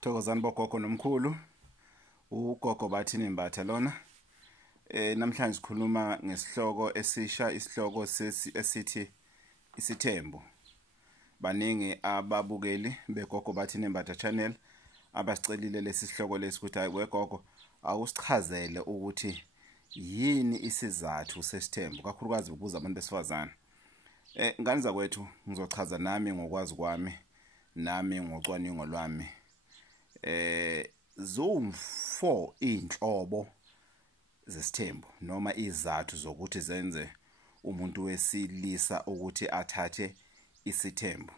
Thokozani bogogo nomkhulu uGogo Bathini Mbatha lona namhlanje sikhuluma ngesihloko esisha isihloko esithi Isithembu. Baningi ababukeli beGogo Bathini Mbatha channel abasicelile lesi sihloko lesi ukuthi hayi wegogo awusichazele ukuthi yini isizathu sesithembu kakhulukazi ukubuza abantu besifazana. Ngani zakwethu ngizochaza nami ngokwazi kwami nami ngocwaningo lwami. Zoom 4 inhlobo zesithembu noma izathu zokuthi zenze umuntu wesilisa ukuthi athathe isithembu.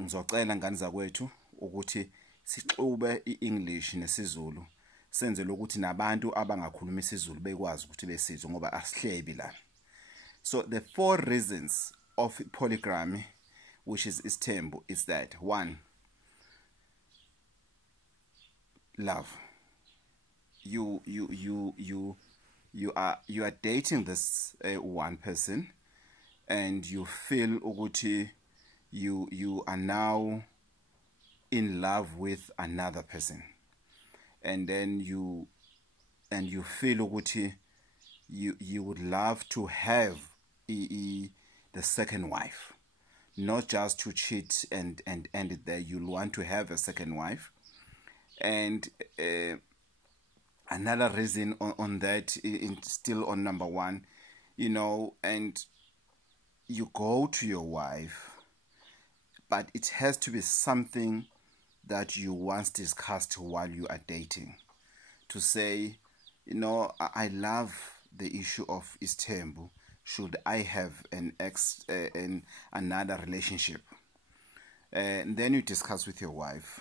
Ngizocela ngani zakwethu ukuthi sixube iEnglish nesiZulu senzele ukuthi nabantu abangakhuluma isiZulu bekwazi ukuthi besizwe ngoba asihlebi la. So the 4 reasons of polygamy, which is Isithembu, is that 1, love. You are dating this one person, and you feel ukuthi you are now in love with another person, and then you feel ukuthi you would love to have the second wife, not just to cheat and end it there. You'll want to have a second wife. And another reason on that, still on number 1, and you go to your wife, but it has to be something that you once discussed while you are dating, to say, I love the issue of Isithembu. Should I have another relationship? And then you discuss with your wife.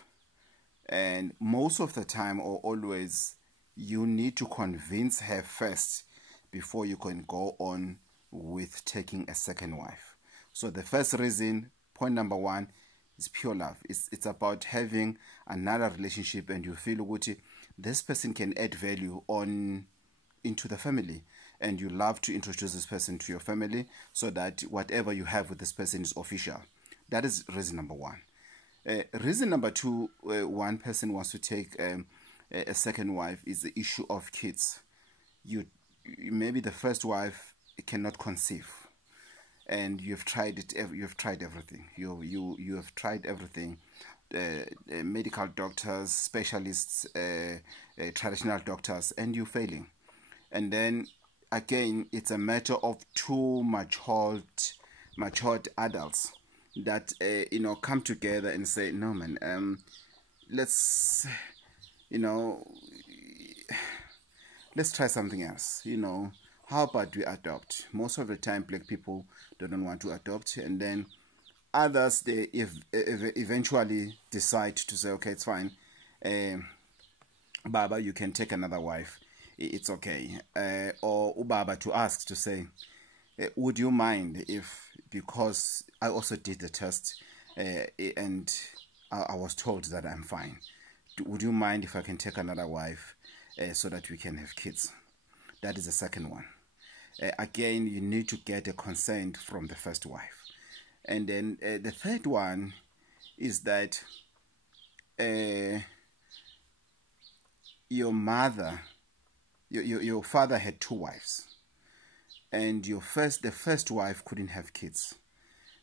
And most of the time, or always, you need to convince her first before you can go on with taking a second wife. So the first reason, point number 1, is pure love. It's about having another relationship, and you feel that this person can add value into the family, and you love to introduce this person to your family so that whatever you have with this person is official. That is reason number 1. Reason number 2, one person wants to take a second wife, is the issue of kids. Maybe the first wife cannot conceive, and you've tried it. You've tried everything. You have tried everything. Medical doctors, specialists, traditional doctors, and you're failing. And then again, it's a matter of 2 matured adults that come together and say, no man, let's try something else. How about we adopt? Most of the time black people don't want to adopt, and then others, they eventually decide to say, okay, it's fine, Baba, you can take another wife, it's okay. Or Ubaba to ask, to say, would you mind if, because I also did the test and I was told that I'm fine, would you mind if I can take another wife so that we can have kids? That is the second one. Again, you need to get a consent from the first wife. And then the third one is that your father had 2 wives, and the first wife couldn't have kids.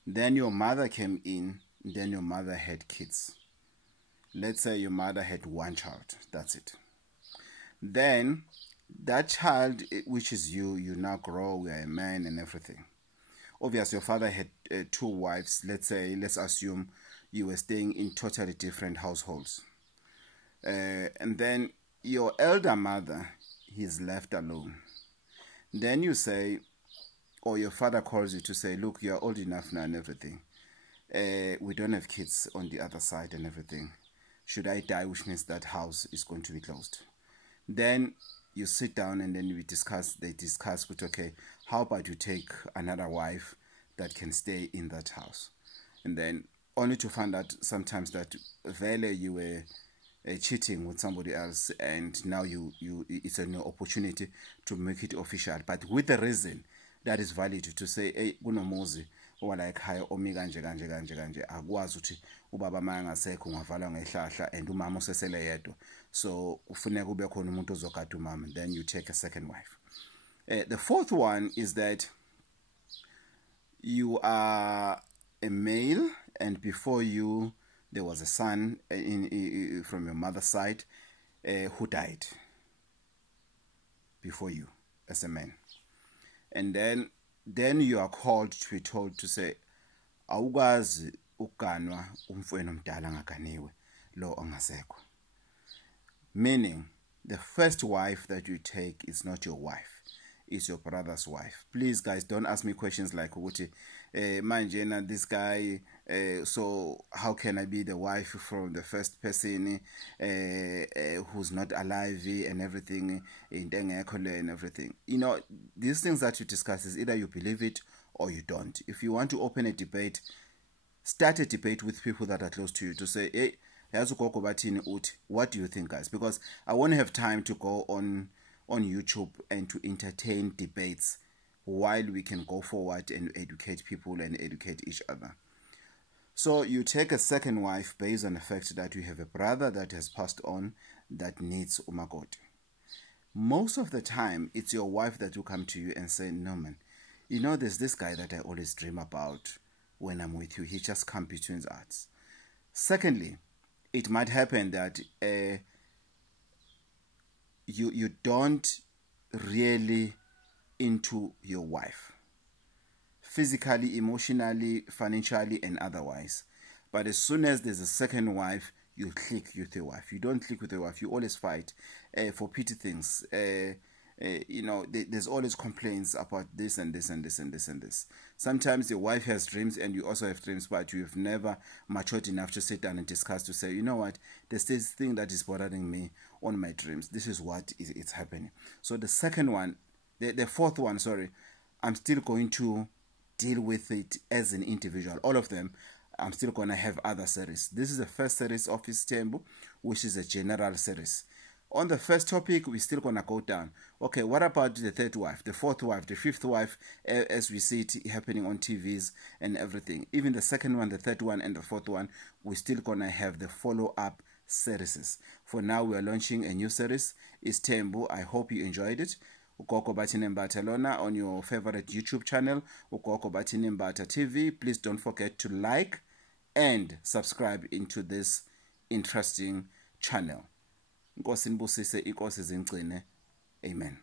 Then your mother came in, then your mother had kids. Let's say your mother had 1 child, that's it. Then that child, which is you now grow, you are a man and everything. Obviously your father had 2 wives. Let's assume you were staying in totally different households. And then your elder mother, he's left alone. Then you say, or your father calls you to say, look, you're old enough now and everything. We don't have kids on the other side and everything. Should I die, which means that house is going to be closed. Then you sit down and then they discuss with, okay, how about you take another wife that can stay in that house? And then only to find out sometimes that vele you were cheating with somebody else, and now it's a new opportunity to make it official, but with the reason that is valid, to say, hey, Gunomozi, wala ekhaya omi kanje kanje kanje kanje akwazi ukuthi ubaba mangasekho ungavala ngehlahla and umama usesele yedwa, so kufuneka kube khona umuntu ozogada umama, then you take a second wife. The fourth one is that you are a male and before you there was a son from your mother's side who died before you as a man, and then you are called to be told to say awukwazi uganwa umfweni omdala ngaganiwe lo ongasekho, meaning the first wife that you take is not your wife, it's your brother's wife. Please guys, don't ask me questions like ukuthi manjena this guy, so how can I be the wife from the first person who's not alive and everything, and everything. You know, these things that you discuss is either you believe it or you don't. If you want to open a debate, start a debate with people that are close to you to say, hey, here's Gogo Bathini uthi, what do you think, guys? Because I won't have time to go on YouTube and to entertain debates while we can go forward and educate people and educate each other. So you take a second wife based on the fact that you have a brother that has passed on that needs umakoti. Most of the time, it's your wife that will come to you and say, no man, you know, there's this guy that I always dream about when I'm with you. He just comes between us. Secondly, it might happen that you don't really into your wife physically, emotionally, financially, and otherwise, but as soon as there's a second wife, you click with your wife. You don't click with your wife, you always fight for petty things. You know, there's always complaints about this and this and this and this and this. Sometimes your wife has dreams and you also have dreams, but you've never matured enough to sit down and discuss, to say, you know what, there's this thing that is bothering me on my dreams. This is what is happening. So the second one, the fourth one, sorry, I'm still going to deal with it as an individual. All of them, I'm still going to have other series. This is the first series of Isithembu, which is a general series. On the first topic, we're still going to go down. Okay, what about the third wife, the fourth wife, the fifth wife, as we see it happening on TVs and everything? Even the second one, the third one, and the fourth one, we're still going to have the follow-up series. For now, we are launching a new series, Isithembu. I hope you enjoyed it. Gogo Bathini Mbatha lona on your favorite YouTube channel, Gogo Bathini Mbatha TV. Please don't forget to like and subscribe into this interesting channel. Inkosi nibusise, inkosi zingcine. Amen.